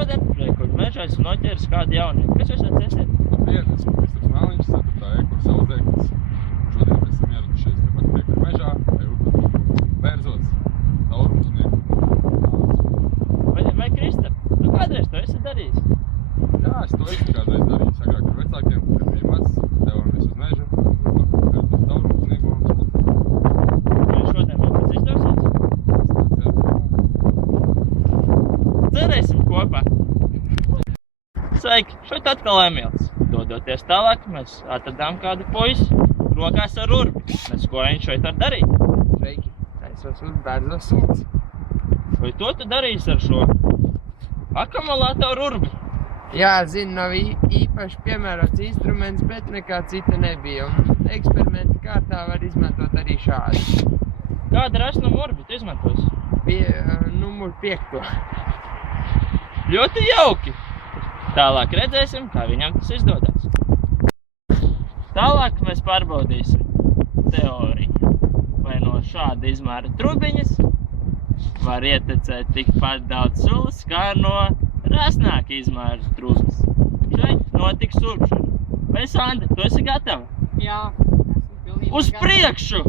šodien, kur mežā esmu noķēris kādu jaunieku. Kas jūs esat? Priedis, Kristers Māliņš, 4. ekurs audzēknis. Šodien mēs esam ieradušies tepat pie mežā, vai upatūku Bērzos, taurumznieku. Vai Kristap, tu kādreiz to esi darījis? Jā, es to esmu kādreiz darījis agrāk ar vecākiem, kad bija mazs, devāmies uz mežu, Bērzos taurumznieku un spilti. Vai šodien vēl tas izdosies? Cerēsim kopā. Sveiki, šeit atkal Emīls. Dodoties tālāk, mēs atradām kādu puisi rokās ar urbi. Mēs ko viņš šeit var darīt? Sveiki, es esmu Bērzos sults. Vai to tu darīsi ar šo akumulātoru urbi? Jā, zinu, nav īpaši piemērots instruments, bet nekā cita nebija. Un eksperimenta kārtā var izmantot arī šādu. Kāda resnuma urbi tu izmantos? Numur 5. Ļoti jauki! Tālāk redzēsim, kā viņam tas izdodas. Tālāk mēs pārbaudīsim teoriju. Vai no šāda izmēra trubiņas var ietekmēt tikpat daudz sulas, kā no resnāka izmēra trubas. Šeit notiks urbšana. Vai Sanda, tu esi gatava? Jā, esmu pilnībā Uz priekšu!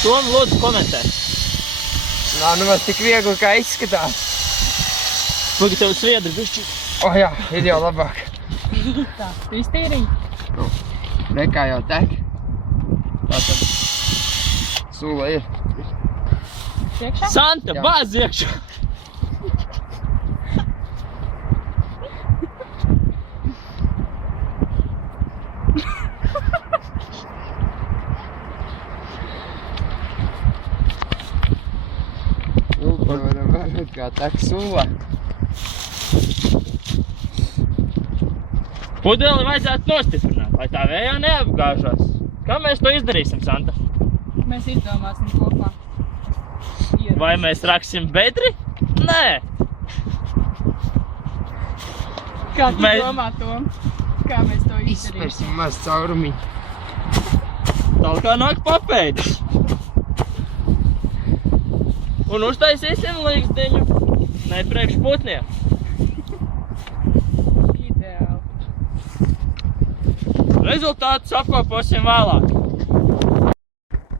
Tom, lūdzu, komentē. Nav nemaz tik viegli, kā izskatās. Lūdzu, tev sviedri bišķi. Jā, ir jau labāk. Tā, tu iztīrīji? Re, kā jau tek. Tātad. Sula ir. Priekšā? Santa, Jā. bāz iekšā! Varam vērot, kā tek sula. Pudeli vajadzētu nostiprināt, lai tā vējā neapgāžās. Kā mēs to izdarīsim, Santa? Mēs izdomāsim kopā. Vai mēs raksim bedri? Nē! Kā tu Mēs- domā, Tom? Kā mēs to izdarīsim? Izspērsim maz caurumī. Tālāk kā nāk papēdis. Un uztaisīsim līgzdiņu. Ne priekš putniem. Ideāli. Rezultātus apkoposim vēlāk.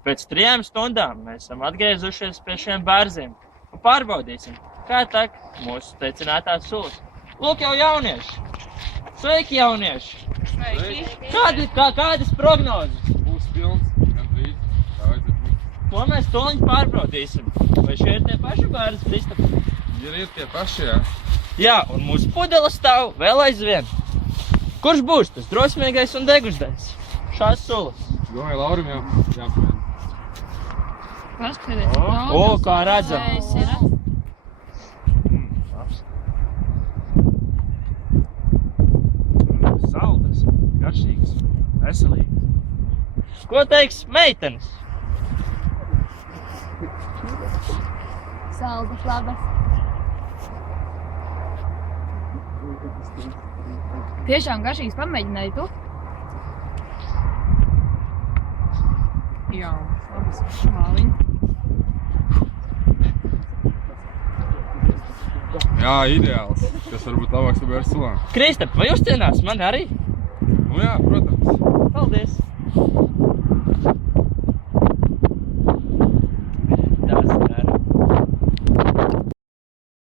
Pēc 3 stundām mēs esam atgriezušies pie šiem bērziem un pārbaudīsim, kā tek mūsu tecinātās sulas. Lūk jau jaunieši! Sveiki, jaunieši! Sveiki. Kādas prognozes? Būs pilns, gandrīz, tā vajadzētu būt. Ko mēs toliņ pārbaudīsim? Vai šie ir tie paši bērzi, Kristap? Ir tie paši, jā. Jā, un mūsu pudele stāv vēl aizvien. Kurš būs tas drosmīgais un degusdais? Šās sulas. Domāju, Laurim jau jāpamēģina. Paskaties. O, kā redzam. Saldas, garšīgas, veselīgas. Ko teiks meitenes? Saldas labas. Tiešām garšīgs, pamēģināji tu? Jā, labas. Māliņi. Jā, ideāls. Kas varbūt labāks par bērnu sulām. Kristap, vai uzcienās mani arī? Nu jā, protams. Paldies!